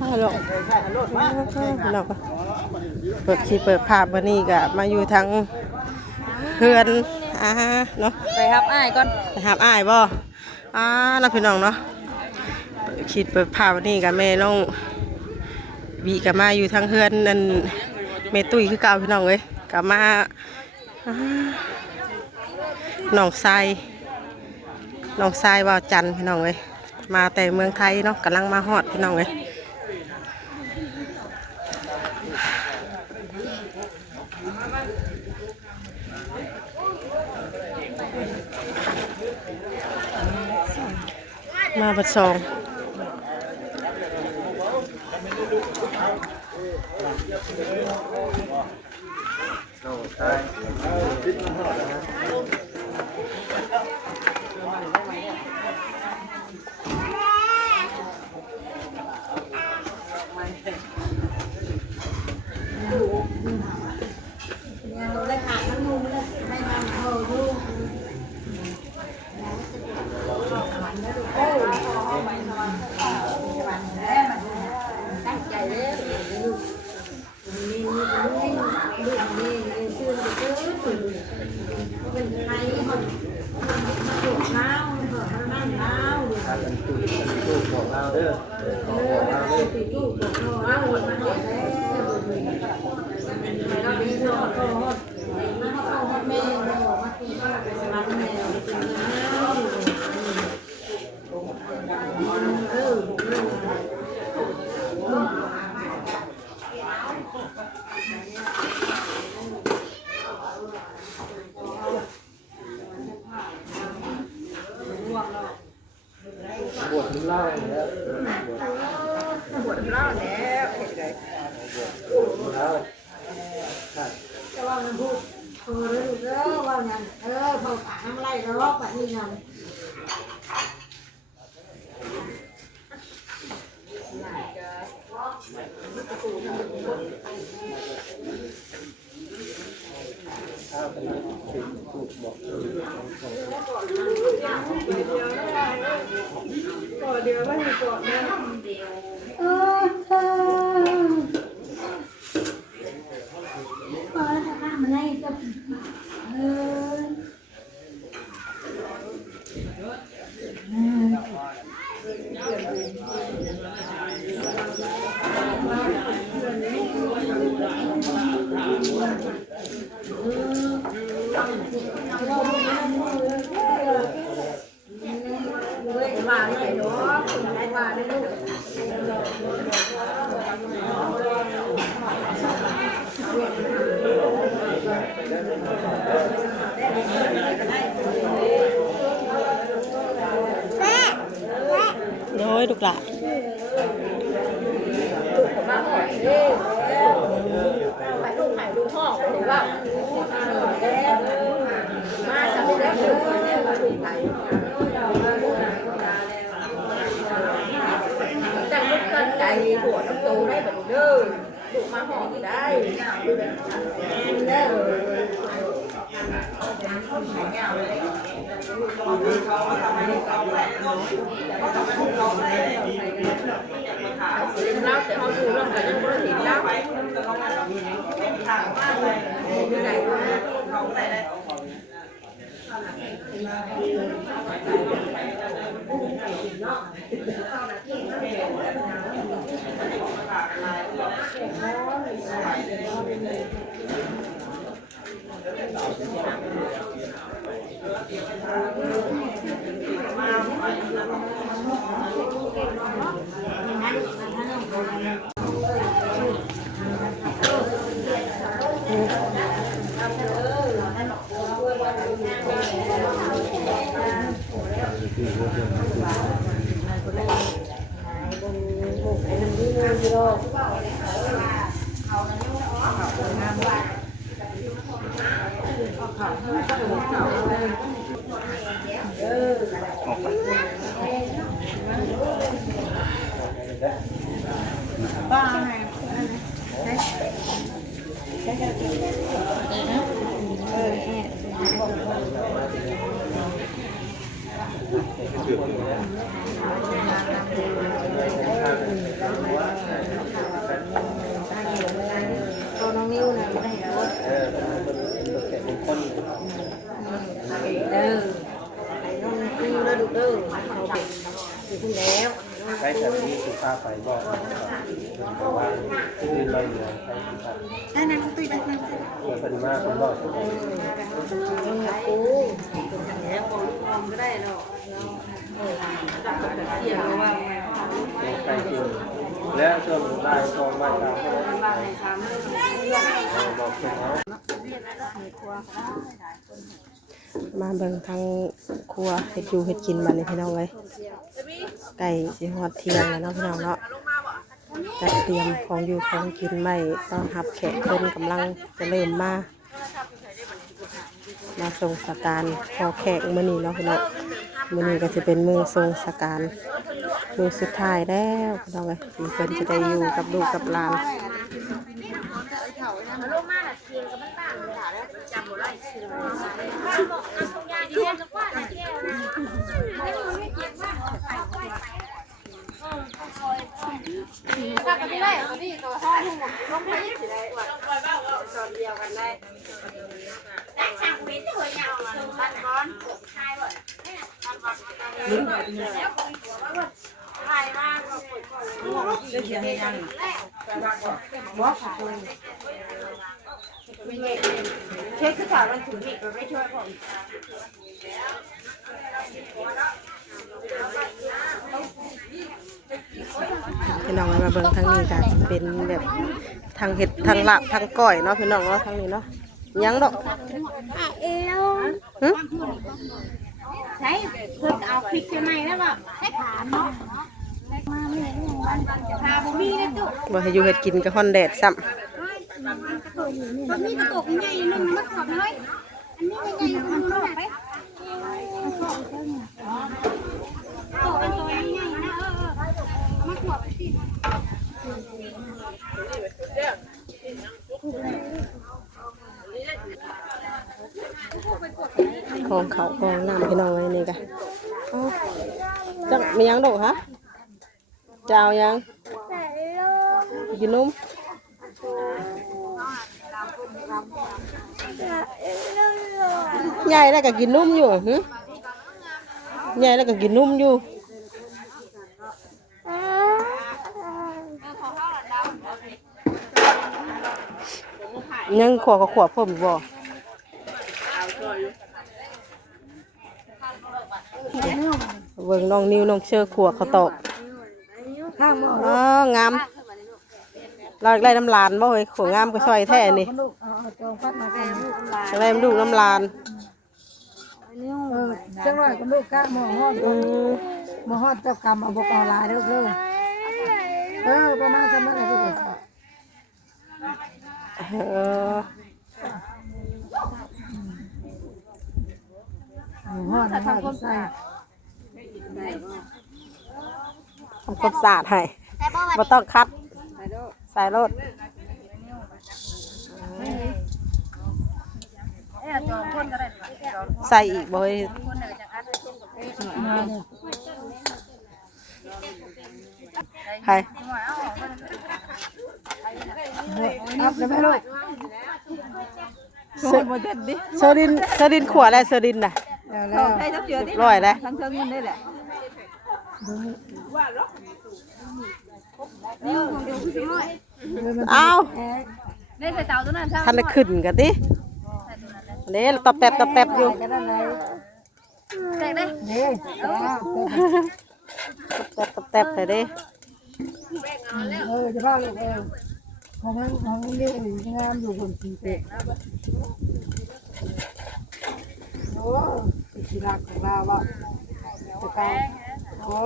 ฮัลโหลเราก็เปิดภาพวันนี้ก็มาอยู่ทางเพื่อนเนาะไปครับอ้ายก่อนไปหาอ้ายบ่น้องพี่น้องเนาะเปิดภาพวันนี้กับแม่น้องบีกับมาอยู่ทางเพื่อนนั่นแม่ตุ้ยคือเก่าพี่น้องเลยกับมาน้องทรายว่าจันพี่น้องเลยมาแต่เมืองไทยเนาะกำลังมาฮอดพี่น้องเลยมาบัดซองบวชเล่าแล้วบวชเล่าแล้วเห็นเลยจะว่ามันพูดว่านั่นพอปากน้ำไหลแล้วปากนี่นั่นเดี๋ยวว่าก่อนนะพอแล้วจะข้ามมาไล่จะว่าได้เนาะว่าได้ลูกโดยลูกหลานมาหอยไปลูกไข่ลูกห้องหรือว่ามาจะไม่ได้ลูกไข่จังลูกเกินใจหัวน้ำตูได้แบบเด้อลูกมาห้องได้เด้อแล้วแต่เขาดูเรื่องกันยังไม่เห็นแล้วอยู่ไหนเขาไหนได้ป้าไงเ ช้แต่นี้สุภาพไปบอกเป็นว่าคืนเราเหลือใช้สุภาพได้นั่งตุยได้นั่งเปิดปริมาณคนรอดโอ้แล้วพอลูกอมก็ได้เนาะเที่ยวว่าไง ใกล้เคียงและส่วนลายกองใบตาบอกเป็นเขา มาเบิ่งทางครัวเฮ็ดอยู่เฮ็ดกินบัดนี้พี่น้องเอ้ยไก่สิฮอดเที่ยงแล้วเนาะพี่น้องเนาะจัดเตรียมของอยู่ของกินใหม่ต้อนรับแขกคนกำลังจะเริ่มมาส่งสการพอแขกมื้อนี้เนาะพี่น้องมื้อนี้ก็จะเป็นมื้อส่งสการมื้อสุดท้ายแล้วพี่น้องเอ้ยที่เพิ่นจะได้อยู่กับลูกกับหลานเช็คข่าวมันถึงนี่ก็ไม่ช่วยผม พี่น้องมาเบิ่งทางนี้กันเป็นแบบทางเห็ดทางลาบทางก้อยเนาะพี่น้องเนาะทางนี้เนาะยังดอกหึ ใช่เพื่อเอาพริกใช่ไหมแล้วก็ใช้ขาเนาะขาบุมีเลยจุ บ่ให้อยู่เห็ดกินกับฮอนแดดซ้ำ มันมีกระตุกใหญ่นึงมันขอบเลยอันนี้ใหญ่มันขอบไปโตเป็นตัวใหญ่นะมันขอบไปสิ ของเขาของน้ำพี่น้องไว้นี่กันจังมียังดอกฮะเจ้ายังกินนมใหญ่แล้วก็กินนมอยู่หึใหญ่แล้วก็กินนมอยู่ยังขวบกับขวบเพิ่มบ่เบิ่งน้องนิ้วน้องเชื่อขวบเขาตอก ข้างหม้อ อ๋องามเราได้น้ำลานบ่เฮ้ยขวงามก็ซอยแท้นี่ ลูกจองพัดมาแกลูก จะได้ลูกน้ำลาน จังหวะกับลูกก้าหม้อฮอดหม้อฮอดเจ้ากรรมเอาบอกออนไลน์เด้อประมาณจำนั้นแหละทุกคน ฮอดใส่ ทำความสะอาดให้บ่ต้องคัดใส่รถใส่อีกบ่เฮ้ยใคร อัพได้ไหมลูก เซอร์ดินขวดอะไรเซอร์ดินน่ะ แล้ว ร้อยเลย ทั้งเชิงเงินได้แหละนี่คงดูพี่น้อย อ้าว นี่ใส่เตาตัวนั้นใช่ไหม ท่านได้ขึ้นกันดิเด้ตบแตบอยู่ ก็ได้เลย ใส่ได้ นี่ ตบแตบใส่ดิ จะพาลูกของนี่งามอยู่บนสีเป็ดโอ้สีรักของเราอ่ะจะไปโอ้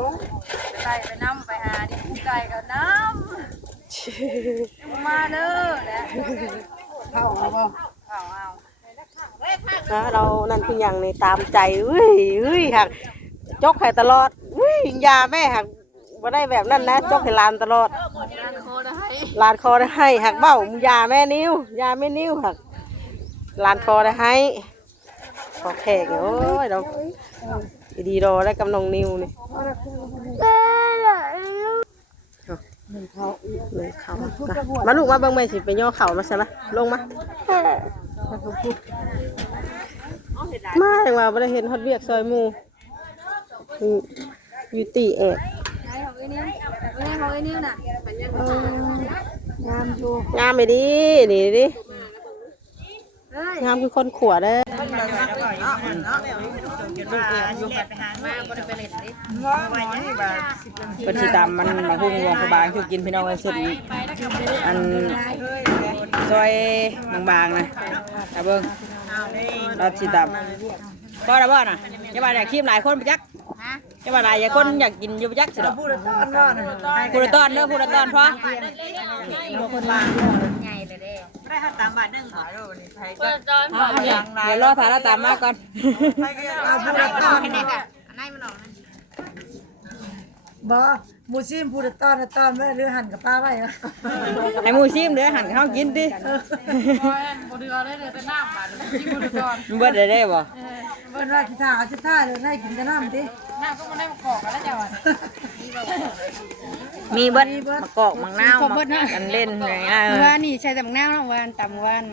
ไปไปน้ำไปหาดิไก่กับน้ำมาเด้อแหละ เข้าเอาป่ะ เอา เรานั่นคืออย่างในตามใจหักจกให้ตลอดยาแม่หักบ่ได้แบบนั้นนะจกให้ลานตลอดลานคอได้ให้หักเบ้ายาแม่นิ้วยาแม่นิ้วหักลานคอได้ให้ขอแขกโอ้ยเราดีรอได้กำนองนิ้วนี่หนึ่งเขามาลูกมาเบิ่งแม่สิไปย่อเข่ามาใช่ไหมลงมามาอย่างว่าบ่ได้เห็นฮอดเวียกซอยหมู่อยู่ตีแอบ งามอยู่ งามไปดินี่ดิงามคือคนขวดเลย เป็นสีดำมันมาหุ้งวงกระบางชุกินพี่น้องกันสุดอันซอยบางๆนะแต่เบิ้งเราสีดำก็ได้บ่น่ะจะมาอยากชิมหลายคนไปจักจะมาหลายคนอยากกินอยู่ไปจักสิหรอพูดตอนเด้อพูดตอนพอเดี๋ยวรอถ่ายแล้วตามมาก่อน บ่หมูซิมพูดตอนไว้หรือหั่นกับป้าไว้อะ ให้หมูชิมเด้อหันข้าวกินดิเบิดได้บ่ เพิ่นว่าสิท่าเอาสิท่าเลยให้กินแต่น้ำติ มีเบิดมะกอกมังนาวมากันเล่นอะไรเงี้ย ว่านี่ใช้แต่มะนาวนะวานตำวาน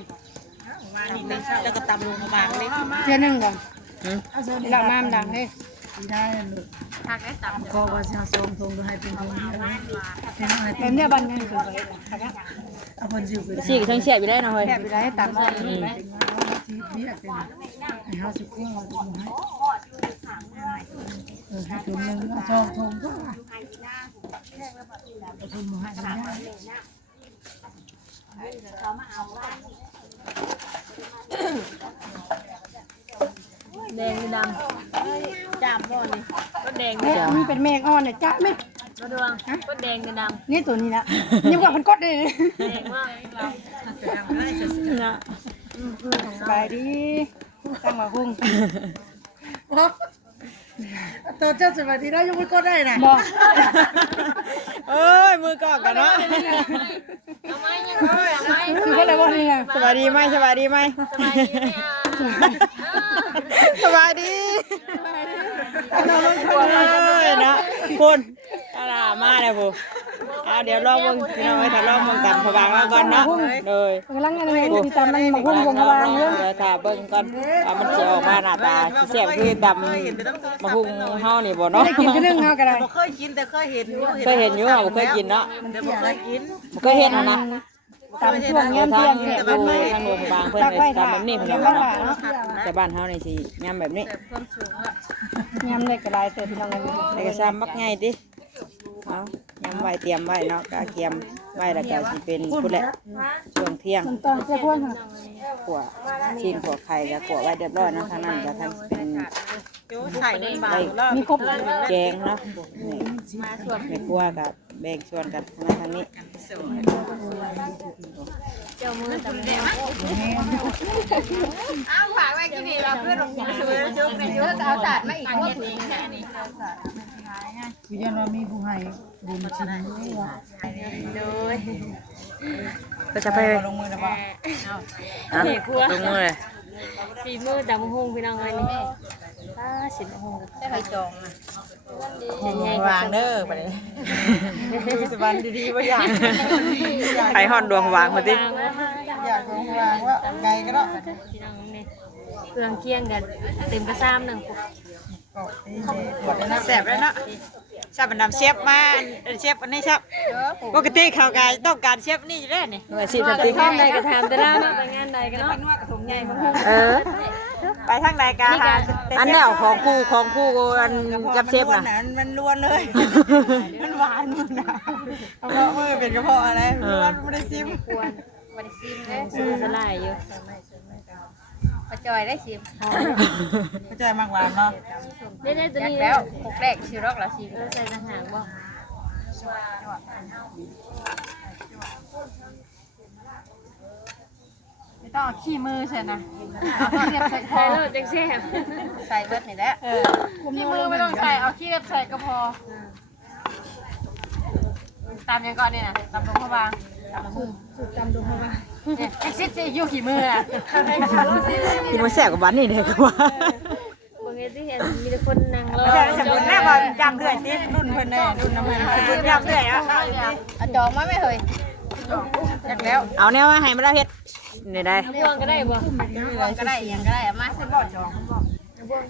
แล้วก็ตำลงบางเลย เทื่อนึงก่อนหลังน้ำดังเฮ้ย ได้ลูกก็ว่าสิเอาส่งทงให้เป็นทงให้น้องให้ เป็นเนี่ยบันนึงคือเฮ็ดนะ เอาเพิ่นสิไป สี่ทั้งเสียบอยู่ได้นะเฮ้ย แค่ไปได้ตำ สิเบี้ยเป็นให้เฮาสิกุ้งเอาทงให้ให้ถุงนึงเอาส่งทงก็เอาทงมาให้ได้ แดงดำจามบ่นี่ก็แดงนี่เป็นแมงอ่อนน่ะจ๊ะแม่มาดวงก็แดงดำนี่ตัวนี้ละยังว่ามันกดเลยแดงมากสบายดีตั้งมาหุ้ง ตัวเจ้าสวัสดีได้ยังไม่ก็ได้นะ บอก เอ้ยมือกอกกันเนาะ คือก็เลยว่านี่ไง สบายดีไหมสบายดีไหมสบายดีเนาะคุณอะไรมาเลยผู้เดี๋ยวลองมึงพี่น้องไปถ้าลองมึงตำผบางแล้วก่อนเนาะเลย กำลังอะไรที่ตำมันมาหุ้งวงกระบาลเรื่อง เดี๋ยวถ้าเบิ่งก่อนว่ามันจะออกมาหน้าตาเสียบคือตำมะฮุ่งเฮานี่บ่เนาะ ได้กินก็นึ่งเฮาก็ได้ เคยกินแต่เคยเห็นอยู่ เคยเห็นอยู่บ่เคยกินเนาะ แต่บ่เคยกิน บ่เคยเห็นนะ ตำช่วง เที่ เที่ยง ทาง เที่ยง ดูทางโรงพยาบาลเพิ่นไปตำแบบนี้เพิ่น ยัง เนาะ ว่าเนาะ แต่บ้านเฮานี่สิยำแบบนี้ ยำได้ก็ได้เติมพี่น้องกัน แต่ก็ซ้ำบักง่ายติเอายำไว้เตรียมไว้เนาะกะเกียมไว้แล้วก็สิเป็นพุ่นแหละช่วงเที่ยง มันตอนเจ้าพวก ขัวชิ้นขัวไข่ก็ขัวไว้เรียบร้อยเนาะทางนั้นก็ทางเป็น ใส่ในบา มีครบ แกงเนาะนี่ไม่กลัวกับแบ่งส่วนกันทางนี้ เจ้ามือตำแหน่ง ฝากไว้กินนี่เราเพื่อนเราจุกในยุค เอาสาดมาอีกพวก วิญญาณว่ามีผู้ให้บุญชิ้นนี้ว่า ก็จะไป ลงมือนะบ่ เด็กวัว ลงมือเลย สีมือตำหงพี่น้องเลยนี่สิบหงใช่ไฟจองอ่ะ วางเด้อไปเลยสบันดีๆว่าอยาก ไปห่อนดวงวางมาดิ อยากวางว่าไงก็ได้ พี่น้องนี่เครื่องเคียงกันเต็มกระซ้ำหนึ่ง แสบแล้วเนาะชอบเป็นน้ำเชฟมาเชฟอันนี้ชอบปกติเขากายต้องการเชฟนี่อยู่แล้วนี่สิสติ ท่านใดก็ทำแต่ละไปงานใดก็เนาะ ไปทางใดกันอันนี้ของคู่อันกับเชฟน่ะ มันล้วนเลย มันหวานมันนะกระเพาะมือเป็นกระเพาะอะไรล้วนไม่ได้ซิม วันนี้ซิมเลยซิมสลายอยู่ปลาจอยได้ซิม เข้าใจมากหวานเนาะ ได้ตัวนี้แล้วหกแรกชิรอกละซิมแล้วใส่อาหารบ่ไม่ต้องขี้มือใช่นะใส่เลยจังแซ่บใส่เบิดนี่แหละขี้มือไม่ต้องใส่เอาขี้เล็บใส่ก็พอตามยังก่อนนี่นะตามลงเข้าบางตามลงเข้าบางเอ็กซิสอยู่ขี้มืออ่ะ กินมาแสบกับบ้านนี่เลยก็ว่า บางทีเห็นมีแต่คนนั่งรอ ใช่สมุนแม่บอลยำเดือดนี่รุ่นเพิ่นแน่รุ่นน้ำมันสมุนยำเดือดอ่ะ เอาจองมาไม่เคยอยากแล้ว เอาแนวมาให้มาได้เฮ็ดนี่ได้ ม่วงก็ได้บ่ม่วงก็ได้ยังก็ได้มาใส่บ่อจอง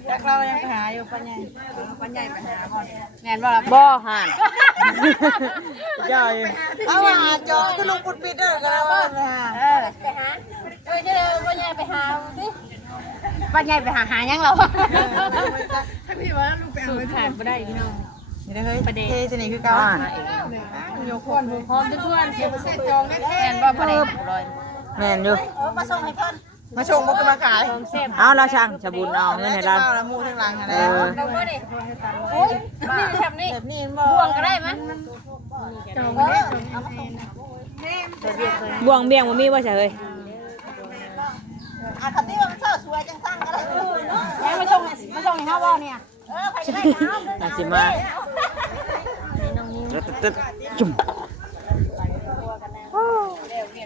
จักเรายังไปหาอยู่ปัญญาไปหาบ่แม่นบ่ล่ะ บ่ห่าน ย่อยเอาว่าจอคือลุงปุดปิดเด้อกันแล้วไปไปหาหาเอ้ยเดี๋ยวปัญญาไปหาสิปัญญาไปหายังเราสูตรขาดไม่ได้พี่น้อง นี่เด้อเฮ้ยเทสนี่คือเก่าโยกคน พร้อมทุกคนเก็บเสร็จจองได้แทนบ่ประเด็นเลย แม่นอยู่ มาส่งให้เพิ่น มาชงบ่คือมาขาย ของเซฟ เอาละช่างชะบุญเอาเงินให้เราละมูทั้งหลังหั่นแหละ เราบ่ได้โอ้ยนี่ทำนี่ แบบนี้บ่ บ่วงก็ได้มั้ยจองได้ บ่วงเบี้ยงบ่มีบ่ใช่เฮ้ย คันนี้มันเศร้าสวยจังสั่งก็ได้แล้วมาส่งให้เฮาบ่เนี่ยไปได้เอา น่าสิมาตึ๊ดจุ่ม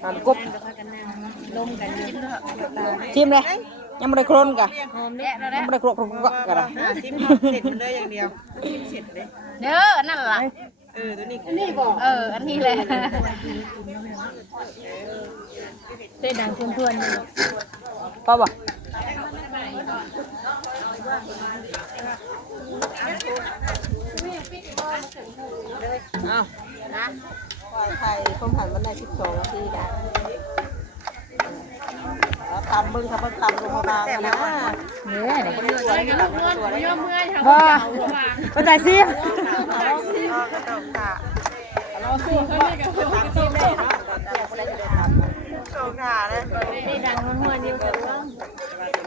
อันกบชิมเลยยังไม่ได้โครนกะ หอมเด้อ ยังไม่ได้โครนกะละ จิ้มเสร็จเลยอย่างเดียวเสร็จเลย เด้อนั่นล่ะ ตัวนี้ อันนี้แหละเต้ดังทวนๆ พอบ่เอา ไข่ต้มผัดมันได้12นาทีได้ตำมึงครับตำลงมาบางนะ ก็ใจซิม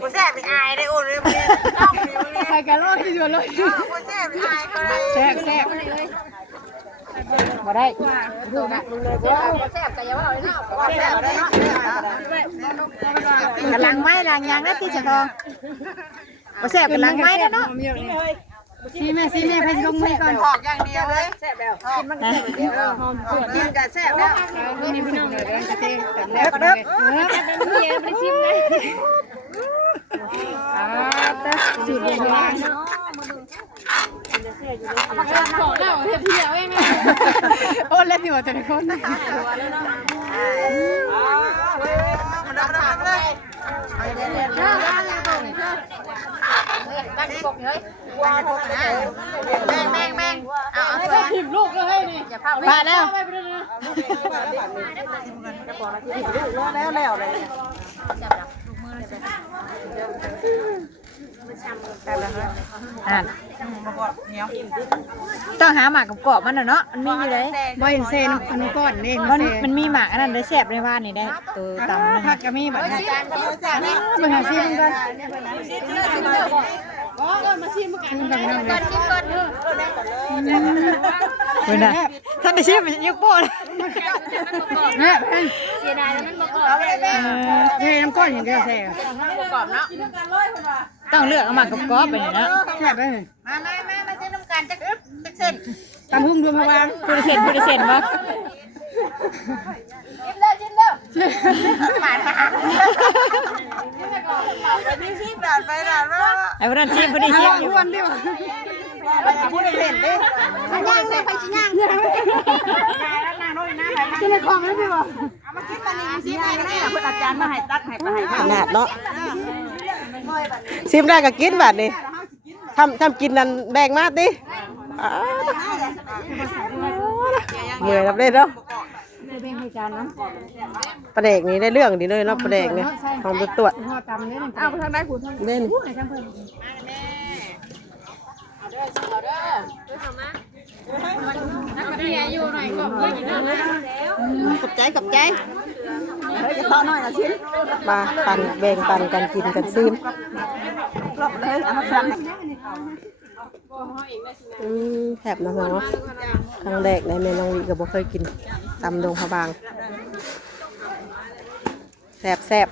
กูแซ่บเป็นอายได้โอ้ยต้องมีมึงเนี่ย ใครกันรอดที่อยู่เลย กูแซ่บเป็นอายเขาเลย แซ่บแซ่บมาได้ดูนะมึงเลยว่าแซ่บแต่อย่าว่าเลยเนาะว่าแซ่บเลยเนาะ กำลังไม้ลังยางนะที่จะทองมาแซ่บกำลังไม้แล้วเนาะ ซีแม่ไปลงมือก่อน ออกอย่างเดียวเลยแซ่บแล้วกินกับแซ่บแล้ว นี่พี่น้องเลยจะเทแต่แล้วก็เด้อเดี๋ยวไปชิมเลยสูตรโบราณเนาะบอกแล้วเที่ยวเองโอ้เล่นอยู่แต่ละคน มันดับเลย ตั้งกบเลย แม่งเอา ไม่ได้ถิ่มลูกเลยนี่อย่าเผาเลย มาแล้ว แล้วเลย อ่านต้องหาหมากกับกรอบมันน่ะเนาะมันมีอยู่เลย บ่เห็นเซนอันนู้นก่อนนี่ มันมีหมากอันนั้นได้แซ่บในบ้านนี่ได้ตัวตำนะ ผักก็มีแบบนี้มาหาซีมันก่อนมาซีมันกันก่อนชิมก่อน เฮ้ยนะท่านได้ชิมยกโป้เลย เนี่ยเสียดายแล้วมันประกอบเทน้ำก้อนอย่างเดียวแซ่ประกอบเนาะ ต้องเลือกเอาหมากกับกรอบไปนี่นะ แซ่บเลย มาเส้นน้ำกันจะเส้น ตำหุ่งดวงพวาง พูดเซนบ่ จิ้มเลยหมาไปชิมด่านไปด่านว่า ไอ้พวกนั้นชิมพอดีชิมอยู่ อ้วนดิวะ พูดเส้นดิ ย่างใส่ไปชิ้นย่างจะเลยคลองแล้วดิวะ มาคิดตอนนี้ชิมไปนะเพื่อนอาจารย์มาให้ตักให้ไปให้ ขนาดเนาะซิมได้ก็กินบาดนี่ทำกินนั่นแบ่งมาดิเหนื่อยรับได้เนาะประเด็กนี้ได้เรื่องดีเลยเนาะประเด็กเนี่ยของตรวจ ห่อตำเนี่ยเอาไปทางไหนคุณ เล่น ไหนทางเพิ่นนักเรียนอยู่หน่อยก็เพื่อนอีกนะ กับใจ มาปันแบ่งปันกันกินกันซื้นแถบนะเนาะครั้งแรกในเมนูวีก็บ่เคยกินตำดงพะบางแซ่บ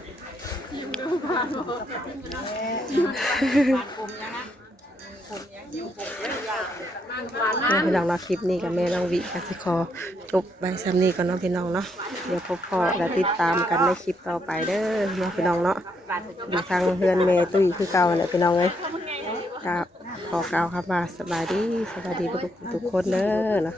พี่น้องเนาะคลิปนี้กับแม่น้องวิกสิคอจบใบซ้ำนี้ก่อนเนาะพี่น้องเนาะเดี๋ยวพอและติดตามกันในคลิปต่อไปเด้อเนาะพี่น้องเนาะอยู่ทางเฮือนเมตุ้ยคือเก่าแหละพี่น้องเลยขอกล่าวครับมาสบายดีทุกคนเด้อเนาะ